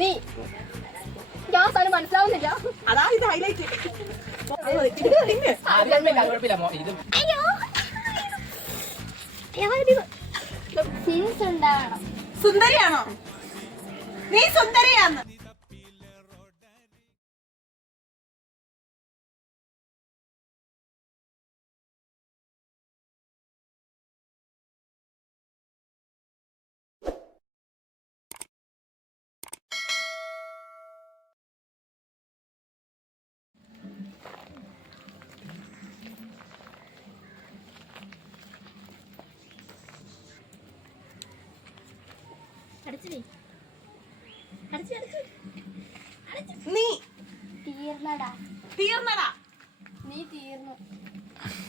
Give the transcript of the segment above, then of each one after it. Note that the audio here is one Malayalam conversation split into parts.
നീ ഞാൻ സാധനം മനസ്സിലാവുന്നില്ല. അതാ ഇത് ഹൈലൈറ്റ്. സുന്ദരിയാണോ നീ? സുന്ദരിയാന്ന് നീ തീർന്നടാ. തീർന്നടാ. നീ തീർന്നു.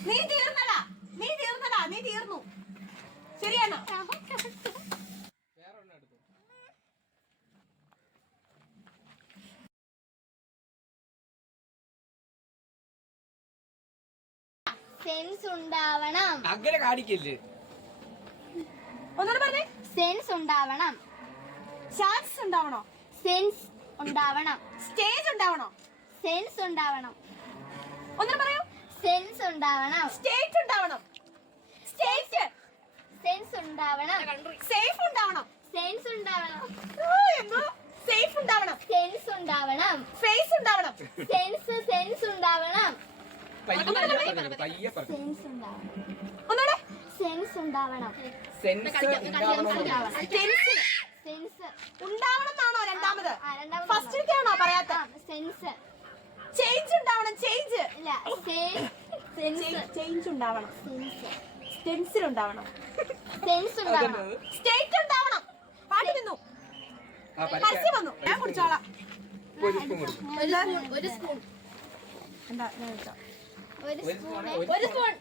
നീ തീർന്നടാ. നീ തീർന്നടാ. നീ തീർന്നു. ശരിയാണോ? സെൻസ് ഉണ്ടാവണം. അങ്ങനെ കാണിക്കല്ലേ. ഒന്നുകൂടെ പറഞ്ഞേ. സെൻസ് ഉണ്ടാവണം. ചാൻസ് ഉണ്ടാവണോ? സെൻസ് ഉണ്ടാവണം. സ്റ്റേജ് ഉണ്ടാവണോ? സെൻസ് ഉണ്ടാവണം. ഒന്നുകൂടെ പറയൂ. സെൻസ് ഉണ്ടാവണം. സ്റ്റേറ്റ് ഉണ്ടാവണം. സ്റ്റേറ്റ്. സെൻസ് ഉണ്ടാവണം. സേഫ് ഉണ്ടാവണം. സെൻസ് ഉണ്ടാവണം. എന്തോ സേഫ് ഉണ്ടാവണം. സെൻസ് ഉണ്ടാവണം. ഫേസ് ഉണ്ടാവണം. സെൻസ് ഉണ്ടാവണം. പയ്യെ പറഞ്ഞു. സെൻസ് ഉണ്ടാവണം. ഒന്നുകൂടെ. സെൻസ് ഉണ്ടാവണം. സെൻസ് ഉണ്ടാവണം എന്നാണോ രണ്ടാമത്? ഫസ്റ്റിലേക്കാണോ പറയാത്ത? സെൻസ്. ചേഞ്ച് ഉണ്ടാവണം. ചേഞ്ച് ഇല്ല. ചേഞ്ച് ഉണ്ടാവണം. സെൻസ്. സ്റ്റെൻസിൽ ഉണ്ടാവണം. സെൻസ് ഉണ്ടാവണം. സ്റ്റേറ്റ് ഉണ്ടാവണം. പാട്ട് നിന്നു. പരസ്യം വന്നു. ഞാൻ കുടിച്ചോളാം. ഒരു സ്പൂൺ കൊടുക്കും. ഒരു സ്പൂൺ. എന്താ ഞാൻ വെച്ചോ. ഒരു സ്പൂൺ.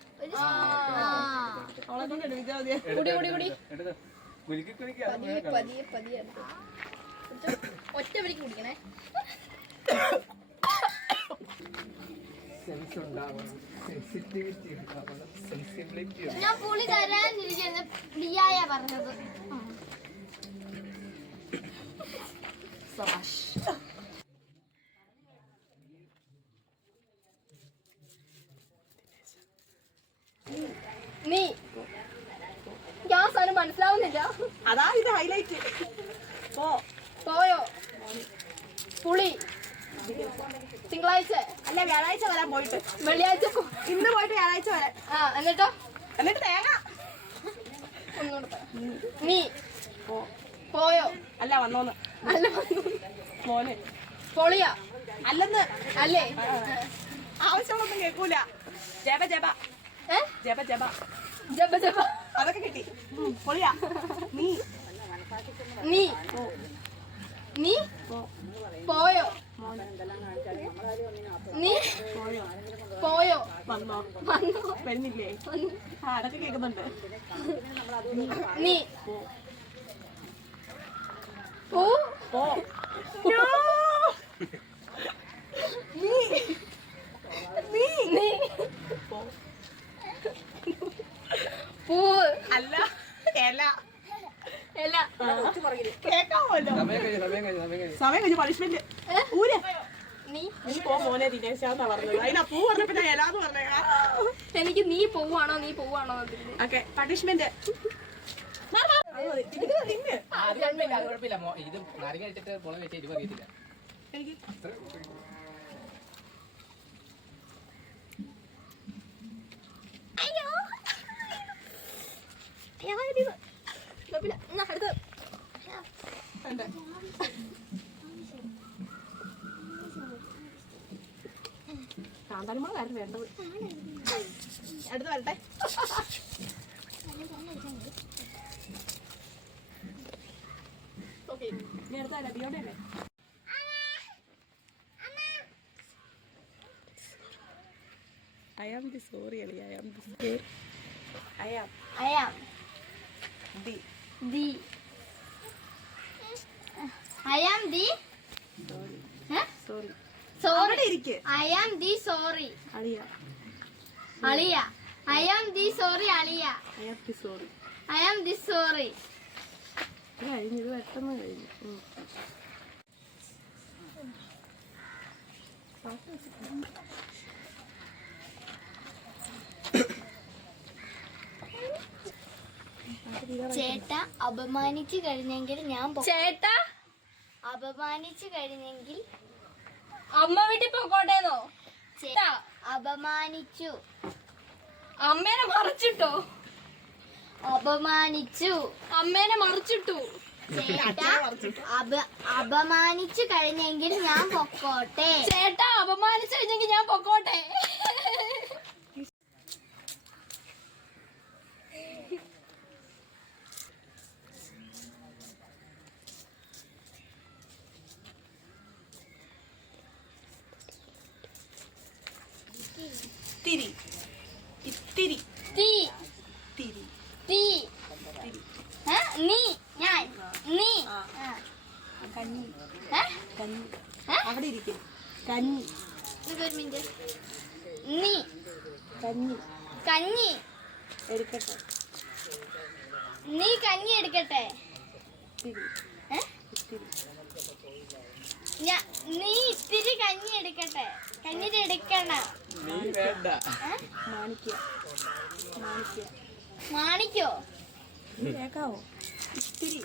ഒറ്റ പിടിക്ക് കുടിക്കണേ. ഞാൻ പുളി തരാനിരിക്കുന്നത് പ്രിയായ പറഞ്ഞത്. നീ ഞാൻ സാധനം മനസ്സിലാവുന്നില്ല. അതാ ഇത് ഹൈലൈറ്റ്. പോയോ പുളി? തിങ്കളാഴ്ച അല്ല വ്യാഴാഴ്ച വരാൻ പോയിട്ട്. വെള്ളിയാഴ്ച ഇന്ന് പോയിട്ട് വ്യാഴാഴ്ച വരാൻ. എന്നിട്ട് തേങ്ങ. നീ പോയോ? അല്ല വന്നോന്ന്. അല്ല മോന് പൊളിയാ. അല്ലെന്ന്. അല്ലേ? ആവശ്യമുള്ളൊന്നും കേൾക്കൂല. ജപ ജപ ജപ ജപ ജപ ജപ അതൊക്കെ കിട്ടി. പൊളിയാ. നീ നീ നീ പോയോ? നീ പോയോ? വന്നോ? വന്നോ? വരുന്നില്ലേ? അതൊക്കെ കേൾക്കുന്നുണ്ട്. നീ പോ. പോ. നീ നീ പൂ. അല്ല എല. എല. കേക്കാമല്ലോ. സമയം കഴിഞ്ഞ് പണിഷ്മെന്റ് ഊര്. നീ പോ മോനെ ദിനേശാന്നാ പറഞ്ഞത്. അതിനാ പൂ പറഞ്ഞപ്പോ ഞാൻ എല്ലാന്ന് പറഞ്ഞേ. എനിക്ക് നീ പോവാണോ ഓക്കെ പണിഷ്മെന്റ്. കുഴപ്പമില്ല. ഇത് നാരങ്ങ കഴിച്ചിട്ട് മുളക് വെച്ച് എരിവ് അറിയത്തില്ല. കാന്താരിമുളകായിരുന്നു വേണ്ടത്. അടുത്ത് വരട്ടെ. ഇനി അടുത്തല്ല ബിയോടെ അല്ലേ? I am the sorry Ali. I am the sorry. I am the I am the sorry. sorry. I am the sorry. Aliya. Aliya. I am the sorry Aliya. I am the sorry. I am the sorry. കഴിഞ്ഞു. ഇത് പെട്ടെന്ന് കഴിഞ്ഞു. ചേട്ട അപമാനിച്ചു കഴിഞ്ഞെങ്കിൽ ഞാൻ ചേട്ടാ അപമാനിച്ചു കഴിഞ്ഞെങ്കിൽ അമ്മ വീട്ടിൽ പോക്കോട്ടേന്നോ? ചേട്ടാ അപമാനിച്ചു അമ്മേനെ മറിച്ചിട്ടോ? അപമാനിച്ചു അമ്മേനെ മറിച്ചിട്ടു. ചേട്ടാ അപമാനിച്ചു കഴിഞ്ഞെങ്കിൽ ഞാൻ പൊക്കോട്ടെ. ചേട്ടാ അപമാനിച്ചു കഴിഞ്ഞെങ്കിൽ ഞാൻ പൊക്കോട്ടെ. ഇത്തിരി ഇത്തിരി തീ തിരി തീ നീ ഞാൻ നീ കഞ്ഞി ഏ? കഞ്ഞി ഏ? അവിടെ ഇരിക്കും. കഞ്ഞി നിക്ക് ഒരു മിനിറ്റ്. നീ കഞ്ഞി കഞ്ഞി എടുക്കട്ടെ. നീ കഞ്ഞി എടുക്കട്ടെ. ഇത്തിരി ഏ? ഇത്തിരി നീ ഇത്തിരി കഞ്ഞി എടുക്കട്ടെ. കഞ്ഞി എടുക്കണം. നീ വേണ്ട. ഏ? മാണിക്യ മാണിക്യ മാണിക്കോ? കേക്കാവോ? ഇത്തിരി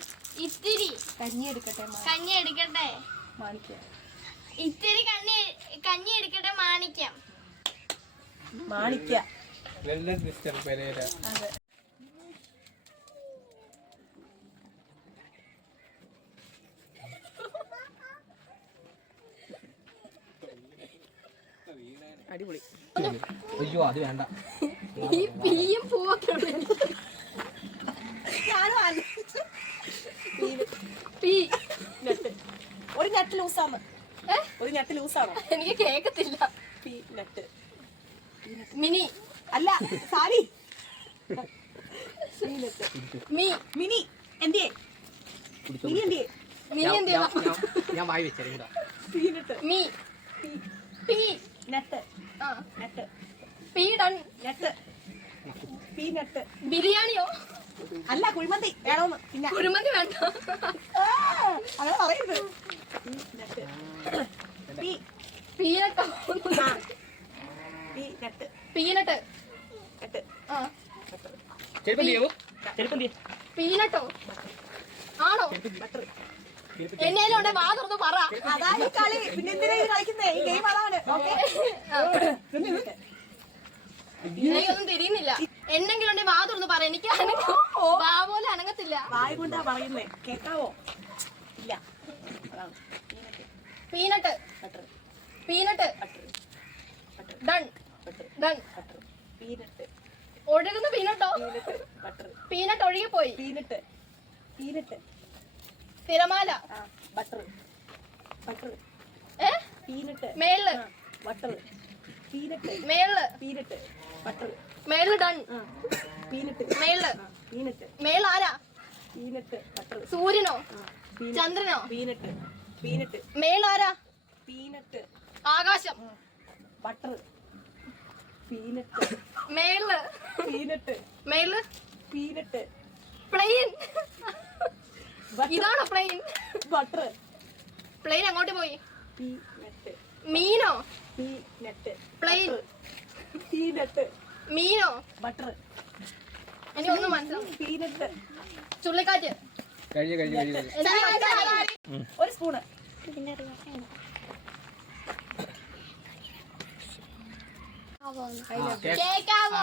ഇത്തിരി കഞ്ഞി എടുക്കട്ടെ. കഞ്ഞി എടുക്കട്ടെ. മാണിക്യ ഇത്തിരി കഞ്ഞി എടുക്കട്ടെ. മാണിക്യം. മാണിക്യ. Well done mister Pereira. അതെ. അടിപൊളി. അയ്യോ അത് വേണ്ട. ഈ പീയും പൂവൊക്കെ ഉള്ളു. ഞാനും ആലോചിച്ചു. പീ നെട്ട്. ഒരു ഞെട്ട് ലൂസാണ്. ഒരു ഞെട്ട് ലൂസാണോ? എനിക്ക് കേക്കത്തില്ല. പീ നെട്ട്. മിനി അല്ല സാരി. Peanut. മീ മിനി എന്തിയേ? മിനി എന്തിയേ? മിനി എന്ത് ചെയ്യണം? ഞാൻ വായി വെച്ചത്. Peanut. മീ പീ നെട്ട്. ആ നെട്ട്. പീ ഡൺ. നെട്ട്. Peanut. ബിരിയാണിയോ? അല്ല കുഴിമന്തി വേണോന്ന്. പിന്നെ കുരുമന്തി വേണ്ട. അങ്ങനെ പറയരുത്. Peanut. പീ പീനട്ടോ? ആ. Peanut. പീനട്ട്. നെട്ട്. ആ ചെരുപ്പം തീയോ? ചെരുപ്പം തീയോ? പീനട്ടോ ആണോ? ബട്ടർ. എന്നേലും ഉണ്ടെ വാ തുറന്ന് പറ. അതാ ഈ കളി. പിന്നെ എന്തിനാ ഇത് കളിക്കുന്നേ? ഈ ഗെയിം അതാണ്. ഓക്കെ. എനിക്കൊന്നും തിരിയുന്നില്ല. എന്നെങ്കിലും ഉണ്ടെ വാ തുറന്ന് പറ. എനിക്ക് വാ പോലെ അനങ്ങത്തില്ല. വായ കൊണ്ടാ പറയുന്നേ. കേക്കാവോ? ഇല്ല. അതാണ്. Peanut. Butter. Peanut. Butter. Butter. Done. Butter. Done. Butter. Peanut. ഒഴുകുന്ന പീനട്ടോ? പീനട്ട്. ബട്ടർ. പീനട്ട് ഒഴുകിപ്പോയി. പീനട്ട്. പീനട്ട്. തിരമാല. ആ. ബട്ടർ. ബട്ടർ. ഏ പീനട്ട്. മേളില്. ആ. ബട്ടർ. പീനട്ട്. മേളില്. പീനട്ട്. ബട്ടർ. മേളില് ഡൺ. ആ. പീനട്ട്. മേളില്. ആ. പീനട്ട്. മേളിൽ ആരാ? പീനട്ട്. ബട്ടർ. സൂര്യനോ? ആ. പീനട്ട്. ചന്ദ്രനോ? പീനട്ട്. പീനട്ട്. മേളിൽ ആരാ? പീനട്ട്. ആകാശം. ബട്ടർ. പീനട്ട്. മേളില്. പീനട്ട്. മേളില്. പീനട്ട്. പ്ലെയിൻ. ബട്ടർ. ഇതാണോ പ്ലെയിൻ? ബട്ടർ. പ്ലെയിൻ അങ്ങോട്ട് പോയി. പീനട്ട്. മീനോ? പീനട്ട്. പ്ലെയിൻ. പീനട്ട്. മീനോ? ബട്ടർ. എനിക്ക് ഒന്നും മനസ്സിലാവും. പീനട്ട്. ചുള്ളിക്കാറ്റ്. കഴിഞ്ഞു. എനിക്ക് മനസ്സിലായി. ഒരു സ്പൂണ്. കേക്കാവോ?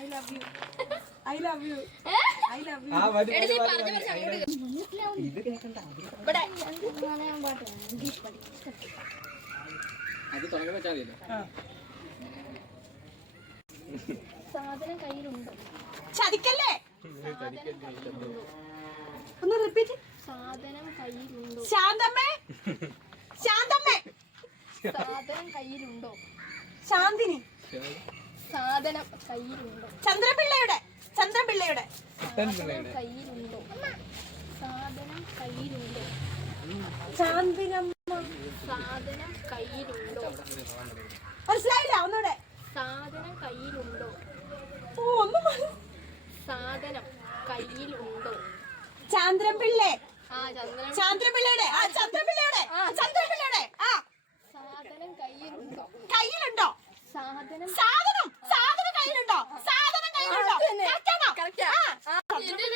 I love you. I love you. I love you. ആ മതി എടി, നീ പറഞ്ഞ് പറഞ്ഞ് അങ്ങോട്ട് ഇത് കേൾക്കണ്ട. ഇവിടെ. അത് തുടങ്ങി വെച്ചാൽ മതിയല്ലോ. ആ. സാധനം കയ്യിലുണ്ടോ? ചതിക്കല്ലേ? ഒന്ന് റിപ്പീറ്റ്. സാധനം കയ്യിലുണ്ടോ? ശാന്തമ്മേ. ശാന്തമ്മേ. സാധനം കയ്യിലുണ്ടോ? ശാന്തിനി. സാധനം കയ്യിലുണ്ടോ? ചന്ദ്രപിള്ളയുടെ. ചന്ദ്രപിള്ളയുടെ. സാധനം കയ്യിലുണ്ടോ? സാധനം കയ്യിലുണ്ടോ? ശാന്തിനമ്മ. സാധനം കയ്യിലുണ്ടോ? മനസ്സിലായില്ല? ഒന്നുകൂടെ. സാധനം കയ്യിലുണ്ടോ? ഓ ഒന്നും സാധനം കയ്യിലുണ്ടോ? ചന്ദ്രപിള്ളേ. ആ ചന്ദ്രൻ. ചന്ദ്രപിള്ളയുടെ. ആ ചന്ദ്രപിള്ളയുടെ. ചന്ദ്രപിള്ളയുടെ. ആ സാധനം കയ്യിലുണ്ടോ? സാധനം കയ്യിലുണ്ടോ? Correct ആണോ? എന്റെ